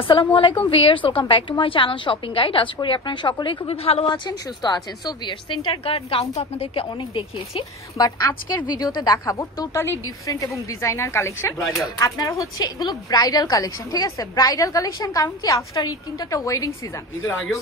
আসসালামু আলাইকুম viewers, welcome back to my channel shopping guide. আশা করি আপনারা সকলেই খুবই ভালো আছেন, সুস্থ আছেন। সো ভিউয়ার্স, সেন্টার গাউন তো আপনাদেরকে অনেক দেখিয়েছি, বাট আজকের ভিডিওতে দেখাবো টোটালি ডিফারেন্ট এবং ডিজাইনার কালেকশন। আপনারা হচ্ছে এগুলো ব্রাইডাল কালেকশন, ঠিক আছে? ব্রাইডাল কালেকশন কারণ কি আফটার ঈদ কিন্তু একটা ওয়েডিং সিজন,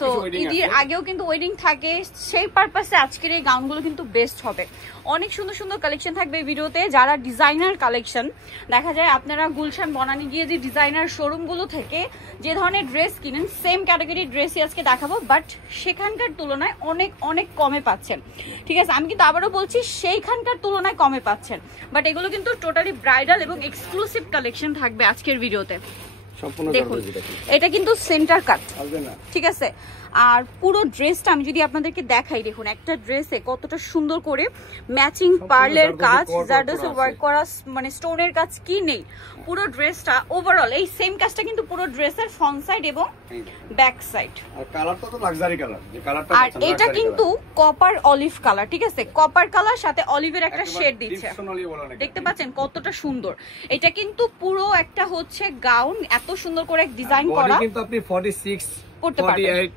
সো ঈদের আগেও কিন্তু ওয়েডিং থাকে, সেই পারপাসে আজকের এই গাউনগুলো কিন্তু বেস্ট হবে। অনেক সুন্দর সুন্দর কালেকশন থাকবে এই ভিডিওতে। যারা ডিজাইনার কালেকশন দেখা যায় আপনারা গুলশান বনানী গিয়ে যে ডিজাইনার শোরুমগুলো থেকে যে ধরনের ড্রেস কিনেন, সেম ক্যাটাগরির ড্রেসই আজকে দেখাবো, বাট সেখানকার তুলনায় অনেক অনেক কমে পাচ্ছেন, ঠিক আছে? আমি কিন্তু আবারও বলছি সেইখানকার তুলনায় কমে পাচ্ছেন, বাট এগুলো কিন্তু টোটালি ব্রাইডাল এবং এক্সক্লুসিভ কালেকশন থাকবে আজকের ভিডিওতে। দেখুন, এটা কিন্তু সেন্টার কাট, ঠিক আছে? আর পুরো ড্রেসটা আমি যদি আপনাদেরকে দেখাই, দেখুন একটা ড্রেসে কতটা সুন্দর করে ম্যাচিং পার্লের কাজ, জারদোসি ওয়ার্ক করা, মানে স্টোনের কাজ কি নেই। পুরো ড্রেসটা ওভারঅল এই সেম কাজটা কিন্তু পুরো ড্রেসের ফ্রন্ট সাইড এবং ব্যাক সাইড। আর কালারটা তো লাক্সারি কালার, যে কালারটা আর এটা কিন্তু কপার অলিভ কালার, ঠিক আছে? কপার কালার সাথে অলিভের একটা শেড দিচ্ছে, দেখতে পাচ্ছেন কতটা সুন্দর। এটা কিন্তু পুরো একটা হচ্ছে গাউন, এত সুন্দর করে ডিজাইন করা, কিন্তু আপনি 46 48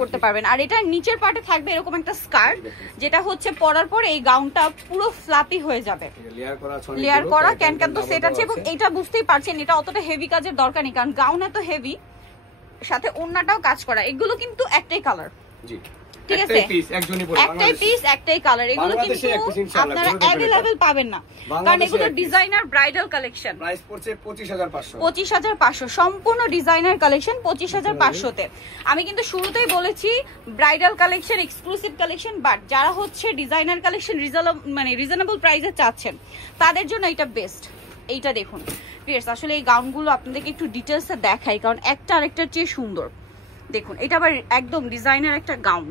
পড়তে পারবেন। আর এটা নিচের পার্টে থাকবে এরকম একটা স্কার্ট, যেটা হচ্ছে পরার পর এই গাউনটা পুরো ফ্লাপি হয়ে যাবে, লেয়ার করা ক্যান তো সেট আছে। এবং এটা বুঝতেই পারছেন এটা অতটা হেভি কাজের দরকার নেই, কারণ গাউন এত হেভি, সাথে ওড়নাটাও কাজ করা। এগুলো কিন্তু একটাই কালার, ঠিক আছে? একটাই পিস একটাই কালার। এগুলো কিন্তু আপনারা अवेलेबल পাবেন না, কারণ এগুলো ডিজাইনার ব্রাইডাল কালেকশন। প্রাইস পড়ছে 25500, সম্পূর্ণ ডিজাইনার কালেকশন 25500 তে। আমি কিন্তু শুরুতেই বলেছি bridal collection exclusive collection, but যারা হচ্ছে ডিজাইনার কালেকশন রিজনেবল প্রাইসে চাচ্ছেন তাদের জন্য এটা বেস্ট। এইটা দেখুন ভিউয়ার্স, আসলে এই গাউনগুলো আপনাদেরকে একটু ডিটেইলসে দেখাই, কারণ একটা আরেকটার চেয়ে সুন্দর। দেখুন, এটা আবার একদম ডিজাইনার একটা গাউন।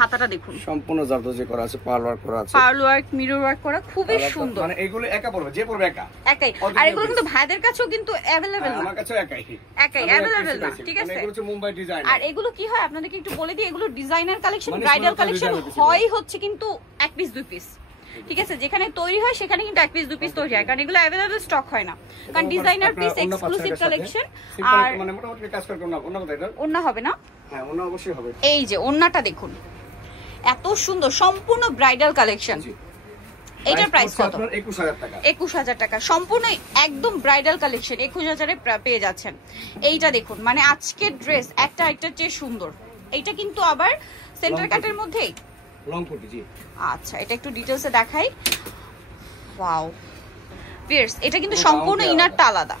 হাতাটা দেখুন সম্পূর্ণ জারদোজি করা আছে, পার্ল ওয়ার্ক করা আছে, পার্ল ওয়ার্ক মিরর ওয়ার্ক করা, খুবই সুন্দর। মানে এগুলো একা পড়বে, যে পড়বে একাই। আর এগুলো কিন্তু ভাইদের কাছেও কিন্তু अवेलेबल না, আমার কাছেও একাই अवेलेबल না, ঠিক আছে? এগুলো হচ্ছে মুম্বাই ডিজাইন। আর এগুলো কি হয় আপনাদেরকে একটু বলে দিই, এগুলো ডিজাইনার কালেকশন ব্রাইডাল কালেকশন হয় হচ্ছে কিন্তু এক পিস দুই পিস, ঠিক আছে? যেখানে তৈরি হয় সেখানে কিন্তু এক পিস দুই পিস তৈরি হয়, কারণ এগুলো अवेलेबल স্টক হয় না, কারণ ডিজাইনার পিস এক্সক্লুসিভ কালেকশন। আর মানে মোটামুটি কাজ করে ওন্না হবে না? হ্যাঁ, ওন্না অবশ্যই হবে। এই যে ওন্নাটা দেখুন এত সুন্দর, সম্পূর্ণ ব্রাইডাল কালেকশন। এটার প্রাইস কত? 21000 টাকা। সম্পূর্ণ একদম ব্রাইডাল কালেকশন 21000 এ পেয়ে যাচ্ছেন। এইটা দেখুন, মানে আজকের ড্রেস একটা একটা চেয়ে সুন্দর। এইটা কিন্তু আবার সেন্টার কাটের মধ্যেই লং কোটি, জি। আচ্ছা, এটা একটু ডিটেইলসে দেখাই। ওয়াও ভিউয়ার্স, এটা কিন্তু সম্পূর্ণ ইনারটা আলাদা,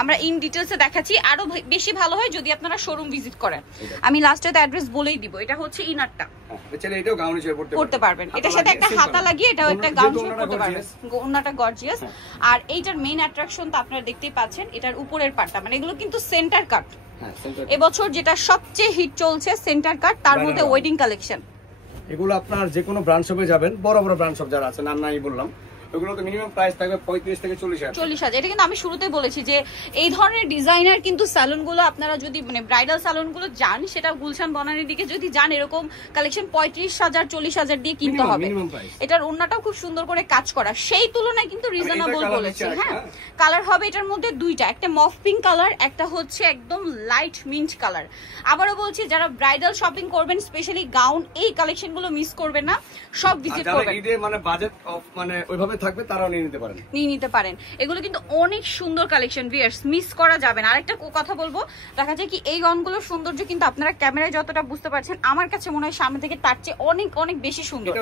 আমরা ইন ডিটেইলসে দেখাচ্ছি। আরো বেশি ভালো হয় যদি আপনারা শোরুম ভিজিট করেন। আমি লাস্টে অ্যাড্রেস বলেই দিব। এটা হচ্ছে ইনারটা, চলে এটাও গাউন হিসেবে পড়তে পারবেন। এটার সাথে একটা হাতা লাগিয়ে এটাও একটা গাউন হিসেবে পড়তে পারবেন। ওন্নাটা গর্জিয়াস। আর এইটার মেইন অ্যাট্রাকশন তো আপনারা দেখতেই পাচ্ছেন, এটার উপরের পার্টটা, মানে এগুলো কিন্তু সেন্টার কাট। এবছর যেটা সবচেয়ে হিট চলছে সেন্টার কাট, তার মধ্যে ওয়েডিং কালেকশন। এগুলো আপনার যে কোনো ব্র্যান্ড শপে যাবেন, বড় বড় ব্র্যান্ড শপ যারা আছে, নাম নাই বললাম, ওগুলো তো মিনিমাম প্রাইস থাকবে 35 থেকে 40000। এটা কিন্তু আমি শুরুতেই বলেছি যে এই ধরনের ডিজাইনার কিন্তু স্যালুনগুলো আপনারা যদি মানে ব্রাইডাল স্যালুনগুলো যান, সেটা গুলশান বনানীর দিকে যদি যান, এরকম কালেকশন 35000 40000 দিয়ে কিনতে হবে। এটার ওন্নাটাও খুব সুন্দর করে কাজ করা, সেই তুলনায় কিন্তু রিজনেবল বলেছি। হ্যাঁ, কালার হবে এটার মধ্যে দুইটা, একটা মফ পিঙ্ক কালার, একটা হচ্ছে একদম লাইট মিন্ট কালার। আবারও বলছি, যারা ব্রাইডাল শপিং করবেন, স্পেশালি গাউন, এই কালেকশনগুলো মিস করবেন না, সব ভিজিট করবেন। ঈদে মানে বাজেট মানে ওইভাবে থাকবে, তারাও নিয়ে নিতে পারেন। এগুলো কিন্তু অনেক সুন্দর কালেকশন ভিউয়ার্স, মিস করা যাবে না। আরেকটা কথা বলবো, দেখা যায় কি এই গাউনগুলোর সৌন্দর্য কিন্তু আপনারা ক্যামেরায় যতটা বুঝতে পারছেন, আমার কাছে মনে হয় সামনে থেকে তার চেয়ে অনেক অনেক বেশি সুন্দর।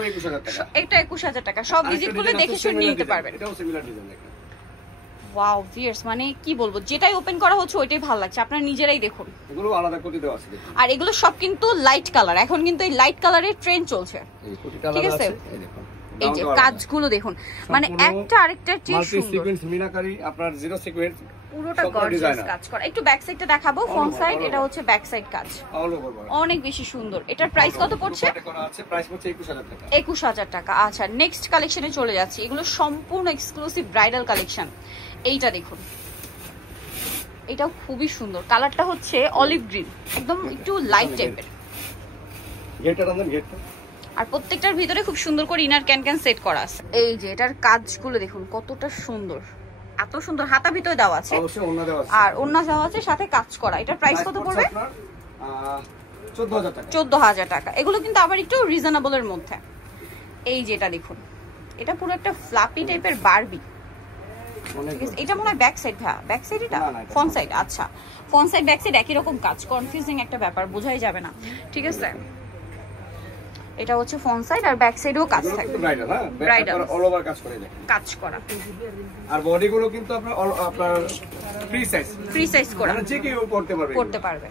এটা 21000 টাকা। সব ভিজিট করলে দেখে শুনে নিয়ে নিতে পারবেন। ওয়াও ভিউয়ার্স, মানে কি বলবো, যেটাই ওপেন করা হচ্ছে ওইটাই ভালো লাগছে, আপনারা নিজেরাই দেখুন। এগুলো আলাদা কোটি দেওয়া আছে, আর এগুলো সব কিন্তু লাইট কালার। এখন কিন্তু এই লাইট কালারের ট্রেন্ড চলছে, ঠিক আছে? এই যে কাজগুলো দেখুন, মানে একটা আরেকটা চেয়ে সুন্দর। সিকোয়েন্স মিনাকারি, আপনার জিরো সিকোয়েন্স, পুরোটা গর্জিয়াস কাজ করা। একটু ব্যাক সাইডটা দেখাবো, ফ্রন্ট সাইড। এটা হচ্ছে ব্যাক সাইড কাজ, অনেক বেশি সুন্দর। এটার প্রাইস কত পড়ছে? প্রাইস পড়ছে 21000 টাকা। 21000 টাকা। আচ্ছা, নেক্সট কালেকশনে চলে যাচ্ছি। এগুলো সম্পূর্ণ এক্সক্লুসিভ ব্রাইডাল কালেকশন। এইটা দেখুন, এটাও খুবই সুন্দর। কালারটা হচ্ছে অলিভ গ্রিন, একদম একটু লাইট টাইপের। আর প্রত্যেকটার ভিতরে খুব সুন্দর করে ইনার ক্যান সেট করা আছে। এই যে এটার কাজগুলো দেখুন কতটা সুন্দর, এত সুন্দর, হাতা ভিতরে দেওয়া আছে, অবশ্যই ওন্না দেওয়া আছে, আর ওন্না দেওয়া আছে, সাথে কাজ করা। এটার প্রাইস কত পড়বে? 14,000 টাকা। 14,000 টাকা। এগুলো কিন্তু আবার একটু রিজনেবলের মধ্যে। এই যেটা দেখুন, এটা পুরো একটা ফ্লাপি টাইপের বারবি। এটা মনে হয় ব্যাক সাইড, হ্যাঁ ব্যাক সাইড, এটা ফ্রন্ট সাইড। আচ্ছা, ফ্রন্ট সাইড ব্যাক সাইড একই রকম কাজ, কনফিউজিং একটা ব্যাপার, বোঝাই যাবে না। ঠিক আছে, এটা হচ্ছে ফ্রন্ট সাইড আর ব্যাক সাইডেও কাজ থাকবে, ব্রাইডাল, হ্যাঁ ব্রাইডাল অল ওভার কাজ করে দেখেন, কাজ করা। আর বডি গুলো কিন্তু আপনার ফ্রি সাইজ করা, মানে যে কেউ করতে পারবে।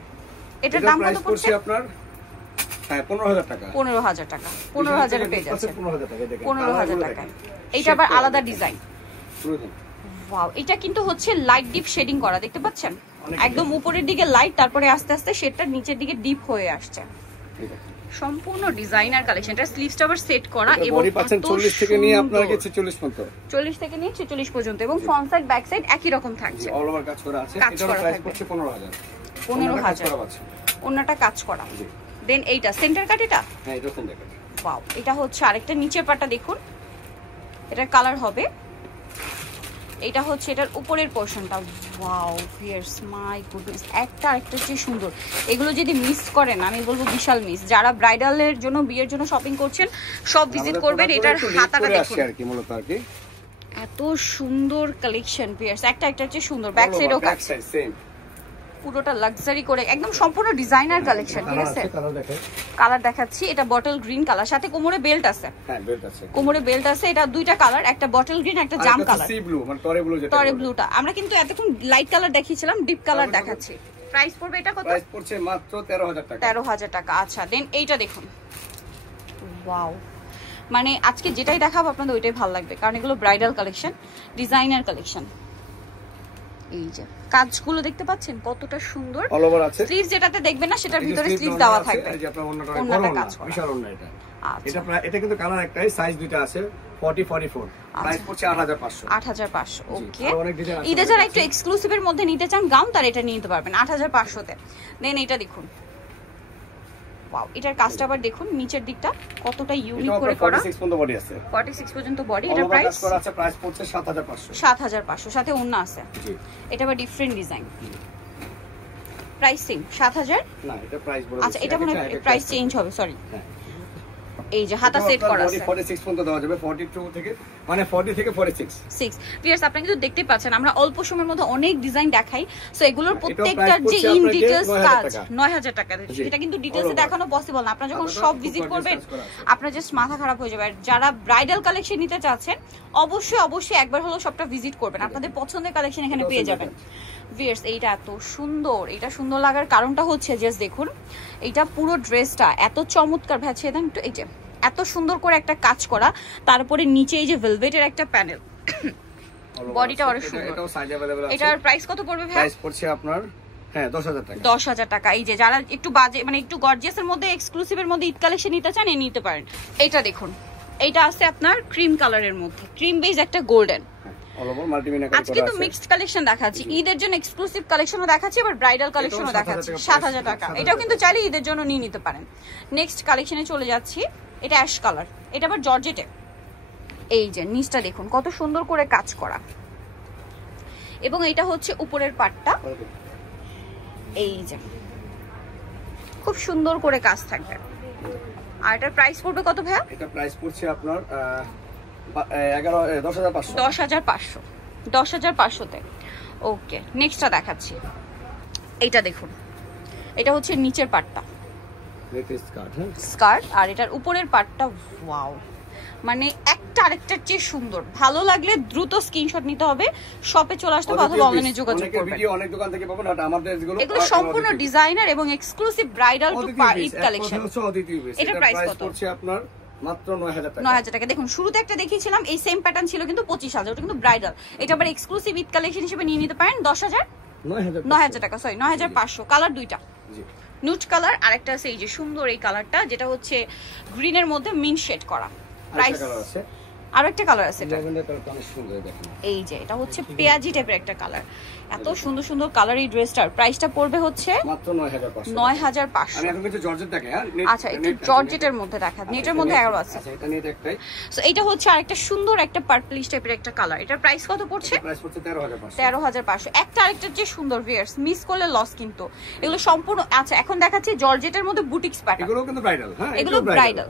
এটার দাম কত পড়ছে আপনার? হ্যাঁ 15,000 টাকা। 15,000 টাকা, 15,000 এ পেয়ে যাচ্ছে। 15,000 টাকা, দেখেন 15,000 টাকা। এইটা আবার আলাদা ডিজাইন। ওয়াও, এটা কিন্তু হচ্ছে লাইট ডিপ শেডিং করা, দেখতে পাচ্ছেন? একদম উপরের দিকে লাইট, তারপরে আস্তে আস্তে শেডটা নিচের দিকে ডিপ হয়ে আসছে। সম্পূর্ণ ডিজাইনার কালেকশন। এটা স্লিভসটা আবার সেট করা এবং বডি পাচ্ছেন 40 থেকে নিয়ে আপনার কাছে 40 পর্যন্ত, 40 থেকে নিয়ে 46 পর্যন্ত, এবং ফ্রন্ট সাইড ব্যাক সাইড একই রকম থাকছে, অল ওভার কাজ করা আছে। এটার প্রাইস পড়ছে 15,000। 15,000 ওন্নাটা কাজ করা। দেন এইটা সেন্টার কাট, এটা হ্যাঁ এটা সেন্টার কাট। ওয়াও, এটা হচ্ছে আরেকটা নিচের পাটটা দেখুন, এটার কালার হবে, এটা হচ্ছে এটার উপরের পোরশনটা। ওয়াও ভিউয়ার্স, মাই গুডনেস, একটা আরেকটা চেয়ে সুন্দর। এগুলো যদি মিস করেন আমি বলবো বিশাল মিস। যারা ব্রাইডালের জন্য, বিয়ের জন্য শপিং করছেন সব ভিজিট করবেন। এটার হাতাটা দেখুন আর কি, মূলত আর কি এত সুন্দর কালেকশন ভিউয়ার্স, একটা চেয়ে সুন্দর। ব্যাক সাইডও কাজ, সেম পুরোটা লাক্সারি করে, একদম সম্পূর্ণ ডিজাইনার কালেকশন। ঠিক আছে, কালার দেখাচ্ছি। এটা বটল গ্রিন কালার, সাথে কোমরে বেল্ট আছে। হ্যাঁ বেল্ট আছে, কোমরে বেল্ট আছে। এটা দুইটা কালার, একটা বটল গ্রিন, একটা জাম কালার, সি ব্লু মানে টরে ব্লু যেটা, টরে ব্লুটা। আমরা কিন্তু এতক্ষণ লাইট কালার দেখিয়েছিলাম, ডিপ কালার দেখাচ্ছি। প্রাইস পড়বে এটা কত? প্রাইস পড়ছে মাত্র 13,000 টাকা। 13,000 টাকা। আচ্ছা, দেন এইটা দেখুন। ওয়াও, মানে আজকে যেটাই দেখাবো আপনাদের ওইটাই ভালো লাগবে, কারণ এগুলো ব্রাইডাল কালেকশন, ডিজাইনার কালেকশন। এই যে কাজগুলো দেখতে পাচ্ছেন কতটা সুন্দর, অল ওভার আছে। স্লিভ যেটাতে দেখবেন না সেটার ভিতরে স্লিভ দেওয়া থাকবে। এই যে আপনার ওন্নাটা কাজ করা, বিশাল ওন্না এটা। আচ্ছা, এটা কিন্তু কালার একটাই, সাইজ দুইটা আছে, 40 44। প্রাইস পড়ছে 8,500। 8,500। ওকে, ঈদে যারা একটু এক্সক্লুসিভের মধ্যে নিতে চান গাউন, তার এটা নিতে পারবেন 8,500 তে। দেন এটা দেখুন, ওয়াও, এটার কাজটা আবার দেখুন, নিচের দিকটা কতটা ইউনিক করে করা। 46 পর্যন্ত বডি আছে, 46 পর্যন্ত বডি। এটা প্রাইস করা আছে, প্রাইস পড়ছে 7,500। 7,500, সাথে ওন্না আছে। জি, এটা আবার ডিফারেন্ট ডিজাইন। প্রাইস সেম 7,000 না, এটা প্রাইস বলে। আচ্ছা, এটা মনে প্রাইস চেঞ্জ হবে, সরি। এই যে হাতা সেট করা আছে, 46 পর্যন্ত দেওয়া যাবে, 42 থেকে মানে 40 থেকে 46। ভিউয়ার্স আপনারা কিন্তু দেখতে পাচ্ছেন আমরা অল্প সময়ের মধ্যে অনেক ডিজাইন দেখাই, সো এগুলোর প্রত্যেকটার যে ইন ডিটেইলস কাজ 9,000 টাকা। এটা কিন্তু ডিটেইলসে দেখানো পসিবল না, আপনারা যখন সব ভিজিট করবেন আপনারা জাস্ট মাথা খারাপ হয়ে যাবে। আর যারা ব্রাইডাল কালেকশন নিতে চাচ্ছেন অবশ্যই একবার হলো সবটা ভিজিট করবেন, আপনাদের পছন্দের কালেকশন এখানে পেয়ে যাবেন। ভিউয়ার্স এইটা এত সুন্দর, এটা সুন্দর লাগার কারণটা হচ্ছে জাস্ট দেখুন, এইটা পুরো ড্রেসটা এত চমৎকার ভেছে দেন একটু, এই যে এত সুন্দর করে একটা কাজ করা, তারপরে নিচে এই যে ভেলভেটের একটা প্যানেল, বডিটা অনেক সুন্দর। এটাও সাইজ अवेलेबल আছে। এটার প্রাইস কত পড়বে ভাই? প্রাইস পড়ছে আপনার হ্যাঁ 10,000 টাকা। 10,000 টাকা। এই যে যারা একটু বাজে মানে একটু গর্জিয়াসের মধ্যে, এক্সক্লুসিভের মধ্যে ঈদ কালেকশন নিতে চান, এই নিতে পারেন। এইটা দেখুন, এইটা আছে আপনার ক্রিম কালারের মধ্যে, ক্রিম বেজ একটা গোল্ডেন। আজকে তো মিক্সড কালেকশন দেখাচ্ছি, ঈদের জন্য এক্সক্লুসিভ কালেকশনও দেখাচ্ছি, আবার ব্রাইডাল কালেকশনও দেখাচ্ছি। 7,000 টাকা। এটাও কিন্তু চাইলে ঈদের জন্য নিয়ে নিতে পারেন। নেক্সট কালেকশনে চলে যাচ্ছি, এটা অ্যাশ কালার, এটা আবার জর্জেটে। এই যে নিচটা দেখুন কত সুন্দর করে কাজ করা, এবং এটা হচ্ছে উপরের পাটটা, এই যে খুব সুন্দর করে কাজ থাকবে। আর এটার প্রাইস পড়বে কত ভাইয়া? এটা প্রাইস পড়ছে আপনার 10,500। 10,500, 10,500 তে। ওকে, নেক্সটটা দেখাচ্ছি। এইটা দেখুন, এটা হচ্ছে নিচের পাটটা, স্কার্ট, আর এটার উপরের পাটটা ওয়াও, মানে একটা আরেকটার চেয়ে সুন্দর। ভালো লাগলে দ্রুত স্ক্রিনশট নিতে হবে, শপে চলে আসতে হবে অথবা অনলাইনে যোগাযোগ করবেন। অনেক দোকান থেকে পাবেন, আর আমাদের এগুলো সম্পূর্ণ ডিজাইনার এবং exclusive bridal to Eid collection. এটা প্রাইস কত? পড়ছে আপনার মাত্র 9,000 টাকা। 9,000 টাকা। দেখুন শুরুতে একটা দেখিয়েছিলাম, এই সেম প্যাটার্ন ছিল কিন্তু 25,000, ওটা কিন্তু ব্রাইডাল। এটা আবার এক্সক্লুসিভ ঈদ কালেকশন হিসেবে নিয়ে নিতে পারেন 9,000 টাকা, সরি 9,500। কালার দুইটা, নুট কালার, আর একটা আছে এই যে সুন্দর এই কালারটা, যেটা হচ্ছে গ্রিনের মধ্যে মিন শেড করা। প্রাইস আর একটা কালার আছে এটা, ল্যাভেন্ডার কালারটা অনেক সুন্দর দেখেন। এই যে এটা হচ্ছে পেঁয়াজি টাইপের একটা কালার, এত সুন্দর সুন্দর কালার। এই ড্রেসটার প্রাইসটা পড়বে হচ্ছে মাত্র 9500। 9500। আমি এখন কিছু জর্জেট দেখে, হ্যাঁ আচ্ছা একটু জর্জেটের মধ্যে দেখা, নেটের মধ্যে আরো আছে। আচ্ছা এটা নেট একটাই। সো এটা হচ্ছে আরেকটা সুন্দর একটা পার্পলিশ টাইপের একটা কালার, এটার প্রাইস কত পড়ছে? প্রাইস পড়ছে 13500। 13500। একটা আরেকটার যে সুন্দর ভিয়ার্স, মিস করলে লস কিন্তু। এগুলো সম্পূর্ণ আচ্ছা এখন দেখাচ্ছি জর্জেটের মধ্যে বুটিক্স প্যাটার্ন। এগুলো কিন্তু ব্রাইডাল, হ্যাঁ এগুলো ব্রাইডাল,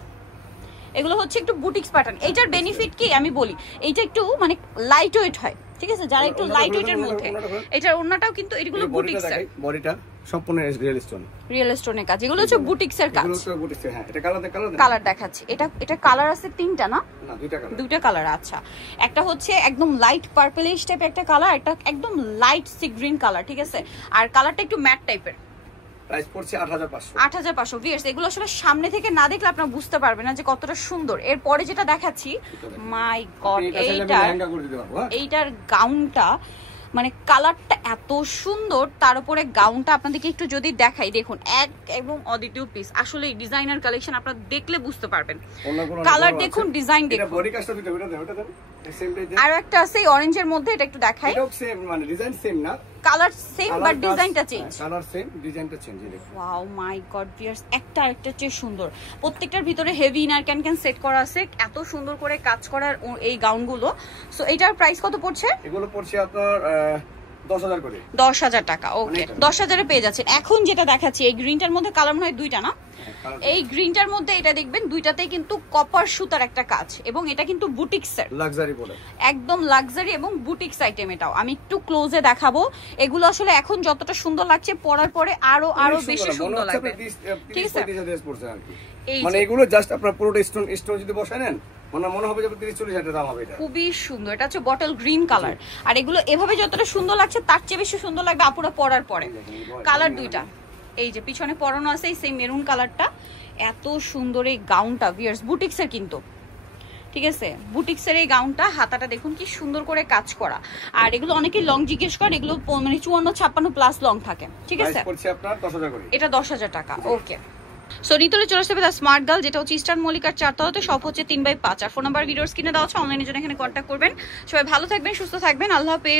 এগুলো হচ্ছে একটু বুটিক্স প্যাটার্ন। এইটার বেনিফিট কি আমি বলি, এইটা একটু মানে লাইট ওয়েট হয়, ঠিক আছে, যারা একটু লাইট ওয়েটের মধ্যে। এটার ওন্নাটাও কিন্তু এগুলো বুটিক্স এর, বডিটা সম্পূর্ণ রিয়েল স্টোনের কাজ, এগুলো হচ্ছে বুটিক্স এর কাজ। এগুলো তো বুটিক্স, হ্যাঁ এটা কালার দেখাচ্ছি। এটা কালার আছে তিনটা না? না দুইটা কালার। আচ্ছা একটা হচ্ছে একদম লাইট পার্পলিশ টাইপের একটা কালার, একটা একদম লাইট সি গ্রিন কালার, ঠিক আছে, আর কালারটা একটু ম্যাট টাইপের। প্রাইস পড়ছে 8500। 8500 ভিউয়ার্স, এগুলো আসলে সামনে থেকে না দেখলে আপনারা বুঝতে পারবেন না যে কতটা সুন্দর। এরপরে যেটা দেখাচ্ছি, মাই গড, এইটার গাউনটা মানে কালারটা এত সুন্দর, তার উপরে গাউনটা আপনাদেরকে একটু যদি দেখাই, দেখুন এক এবং অদ্বিতীয় পিস। আসলে ডিজাইনার কালেকশন আপনারা দেখলে বুঝতে পারবেন, কালার দেখুন, ডিজাইন দেখুন। এটা বডি কাজটা দিতে, ওটা দেন সেম পেজ। আর একটা আছে অরেঞ্জের মধ্যে, এটা একটু দেখাই। এটাও সেম, মানে ডিজাইন সেম না, কালার সেম বাট ডিজাইনটা চেঞ্জ। কালার সেম, ডিজাইনটা চেঞ্জ। ওয়াও মাই গড ভিউয়ার্স, একটা আরেকটা চেয়ে সুন্দর। প্রত্যেকটার ভিতরে হেভি ইনার ক্যান সেট করা আছে, এত সুন্দর করে কাজ করার এই গাউনগুলো। সো এটার প্রাইস কত পড়ছে? এগুলো পড়ছে আপনার 10000 করে। 10000 টাকা। ওকে 10000 এ পেয়ে যাচ্ছেন। এখন যেটা দেখাচ্ছি, এই গ্রিনটার মধ্যে কালার মনে হয় দুইটা না? এই গ্রিনটার মধ্যে এটা দেখবেন দুইটাতেই কিন্তু কপার সুতার একটা কাজ, এবং এটা কিন্তু বুটিক্সের লাক্সারি প্রোডাক্ট, একদম লাক্সারি এবং বুটিক্স আইটেম। এটাও আমি একটু ক্লোজে দেখাবো। এগুলো আসলে এখন যতটা সুন্দর লাগছে, পরার পরে আরো বেশি সুন্দর লাগবে, ঠিক আছে। মানে এগুলো জাস্ট আপনার পুরোটা স্টোন যদি বসায় নেন, মনে হবে যে 30-40 হাজার দাম হবে। এটা খুবই সুন্দর, এটা হচ্ছে বটল গ্রিন কালার। আর এগুলো এভাবে যতটা সুন্দর লাগছে, তার চেয়ে বেশি সুন্দর লাগবে আপুরা পরার পরে। কালার দুইটা, এই যে পিছনে পরানো আছে এই সেম মেরুন কালারটা। এত সুন্দর এই গাউনটা ভিউয়ার্স, বুটিক্সের কিন্তু, ঠিক আছে, বুটিক্সের এই গাউনটা। হাতাটা দেখুন কি সুন্দর করে কাজ করা। আর এগুলো অনেকেই লং জিজ্ঞেস করেন, এগুলো মানে 54-56 প্লাস লং থাকে, ঠিক আছে। এটা 10000 টাকা। ওকে সো নিতলে চলে আসতে হবে স্মার্ট গার্ল, যেটা হচ্ছে ইস্টার্ন মল্লিকার 4 তলাতে, সব হচ্ছে 3/5। আর ফোন নাম্বার ভিডিওর স্ক্রিনে দেওয়া আছে, অনলাইনে জন্য এখানে কন্ট্যাক্ট করবেন। সবাই ভালো থাকবেন, সুস্থ থাকবেন, আল্লাহ হাফেজ।